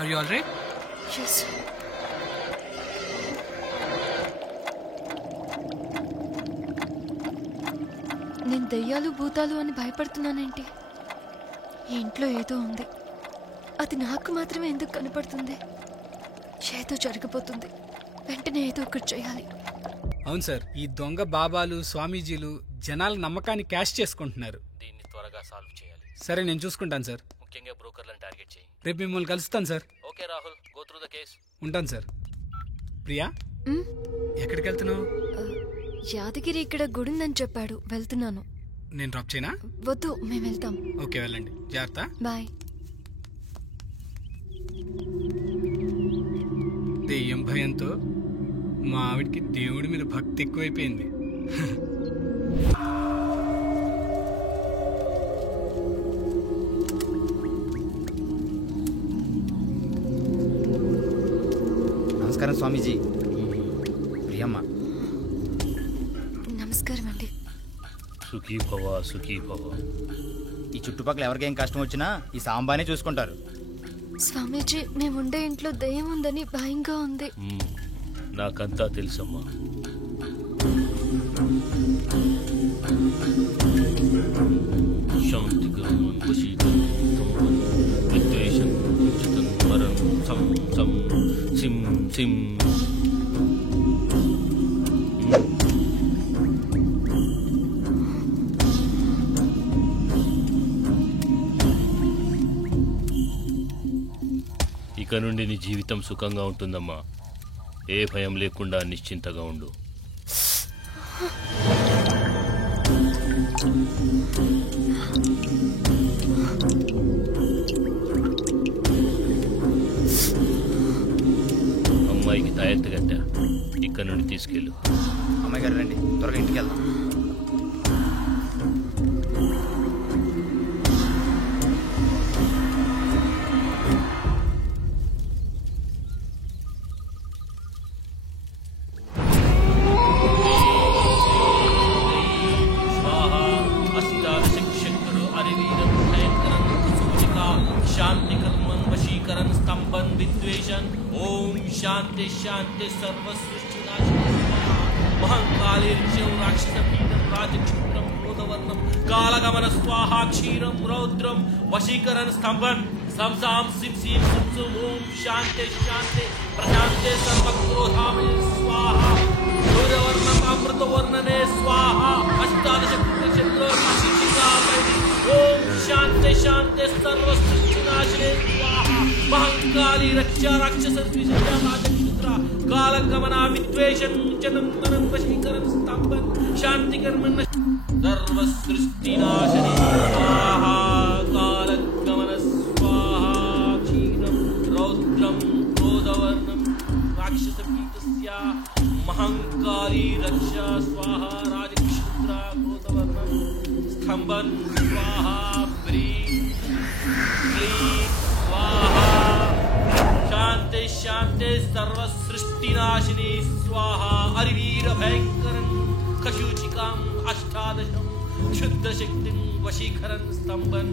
Are you all right? Yes. నేను దయ్యాలు భూతాలు అని భయపడుతున్నానేంటి? ఇంట్లో ఏదో ఉంది, అది నాకు మాత్రమే ఎందుకు కనపడుతుంది? ఏదో జరగబోతుంది, వెంటనే ఏదో ఒకటి చేయాలి. అవును సార్, ఈ దొంగ బాబాలు స్వామీజీలు జనాల నమ్మకాన్ని క్యాష్ చేసుకుంటున్నారు. దీన్ని త్వరగా సాల్వ్ చేయాలి. సరే, నేను చూసుకుంటాను సార్. ముఖ్యంగా బ్రోకర్లను టార్గెట్ చేయి. రేపు మిమ్మల్ని కలుస్తాను sir. Okay Rahul, go through the case. ఉంటాను సార్. ప్రియా, ఎక్కడికి వెళ్తున్నావు? యాదగిరి ఇక్కడ గుడుందని చెప్పాడు, వెళ్తున్నాను. నేను డ్రాప్ చేయనా? వద్దు, మేము వెళ్తాం. ఓకే, వెళ్ళండి, జాగ్రత్త. బాయ్. దెయ్యం భయంతో మా ఆవిడికి దేవుడి మీద భక్తి ఎక్కువైపోయింది. నమస్కారం స్వామీజీ. ప్రియమ్మ. నమస్కారం అండి. సుఖీ భవ, సుఖీ భవ. ఈ చుట్టుపక్కల ఎవరికేం కష్టం వచ్చినా ఈ సాంబానే చూసుకుంటారు. స్వామీజీ, మేముండే ఇంట్లో దయ్యం ఉందని భయంగా ఉంది. నాకంతా తెలుసమ్మా. శాంతికరం వశీకరం విద్వేషం మరణం సం సం సిం సిం. ఇక నుండి నీ జీవితం సుఖంగా ఉంటుందమ్మా. ఏ భయం లేకుండా నిశ్చింతగా ఉండు. అమ్మాయికి తాయెత్తు కట్టా, ఇక్కడ నుండి తీసుకెళ్ళు. అమ్మాయి గారు రండి, త్వరగా ఇంటికి వెళ్దాం. शांति शांति सर्व सृष्टि महंकाली राक्षस पीठम राजक्षेत्रम क्रोधवर्णम कालगमन स्वाहा क्षीरम रौद्रम वशीकरण स्तंभन सम साम सिम सीम सुम सुम ओम शांति शांति प्रशांति सर्व क्रोधामय स्वाहा क्रोधवर्णम अमृतवर्णने स्वाहा अष्टादश चंद्र ओम शांति शांति सर्व सृष्टि नाशने स्वाहा महंकाली रक्षा राक्षस कालगमना विद्वेषं चनंदनं वशीकरण स्तंभन शांति कर्मण सर्व सृष्टि नाशने स्वाहा कालगमन स्वाहा क्षीरं रौद्रं क्रोधवर्णं राक्षस पीठस्य महंकाली रक्षा स्वाहा राजक्षेत्र क्रोधवर्णं स्तंभन स्वाहा ब्रीं क्लीं स्वाहा शांति शांति सर्व सृष्टि नाशिनी स्वाहा अरिवीर भयंकरं कशुचिकाम अष्टादशम शुद्ध शक्ति वशीकरण स्तंभन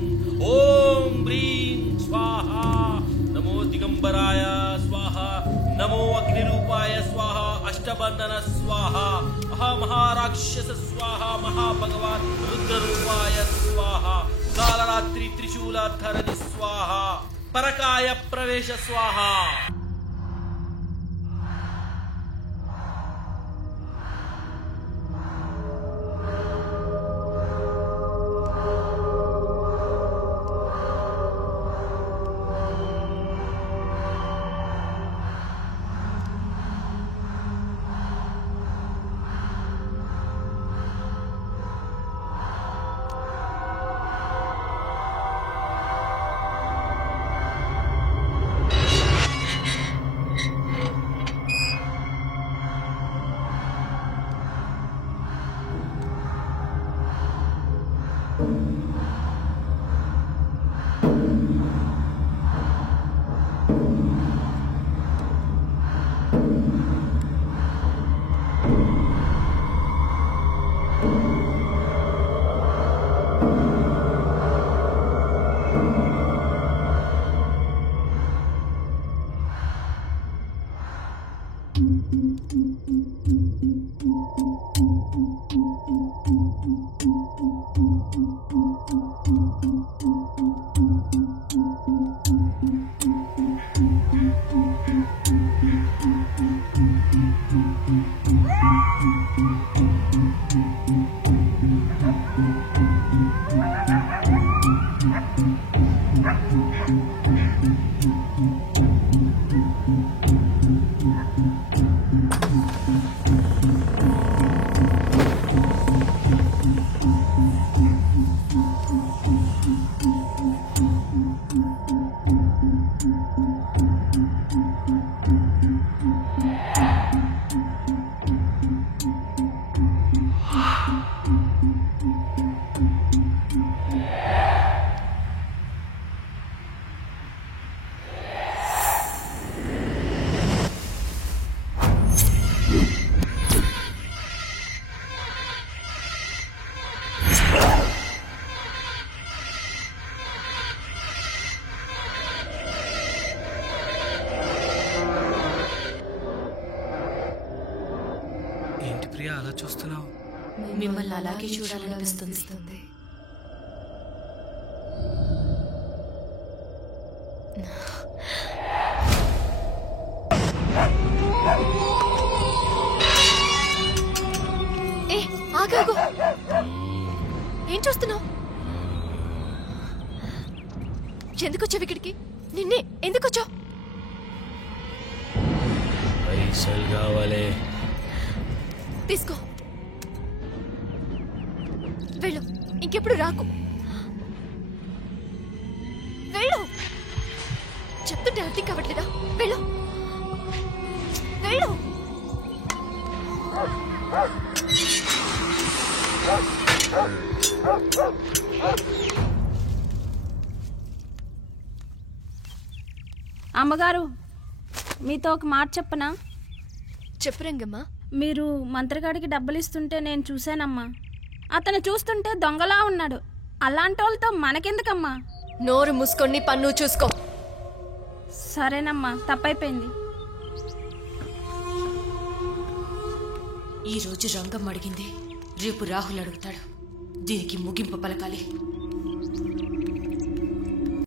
ओम ब्रीं स्वाहा नमो दिगंबराय स्वाहा नमो अग्निरूपाय स्वाहा अष्टबंधन स्वाहा महाराक्षस स्वाहा महाभगवान रुद्ररूपाय स्वाहा कालरात्रि त्रिशूलधरनि स्वाहा परकाय प्रवेश स्वाहा। ఏంటి ప్రియా అలా చూస్తున్నావు? మిమ్మల్ని అలాగే చూడాలనిపిస్తుంది. ఏ ఆగాగు, ఏం చూస్తున్నావు? ఎందుకు వచ్చావు ఇక్కడికి? నిన్నే ఎందుకు వచ్చావు? పైసలు కావాలి. తీసుకో, వెళ్ళు, ఇంకెప్పుడు రాకు. వెళ్ళు, చెప్తుంటే అర్థం కావట్లేదా? వెళ్ళు వెళ్ళు. అమ్మగారు, మీతో ఒక మాట చెప్పనా? చెప్పు రంగమ్మా. మీరు మంత్రగాడికి డబ్బులు ఇస్తుంటే నేను చూశానమ్మా. అతను చూస్తుంటే దొంగలా ఉన్నాడు. అలాంటి వాళ్ళతో మనకెందుకమ్మా? నోరు మూసుకొని పన్ను చూసుకో. సరేనమ్మా, తప్పైపోయింది. ఈ రోజు రంగం అడిగింది, రేపు రాహుల్ అడుగుతాడు. దీనికి ముగింపు పలకాలి.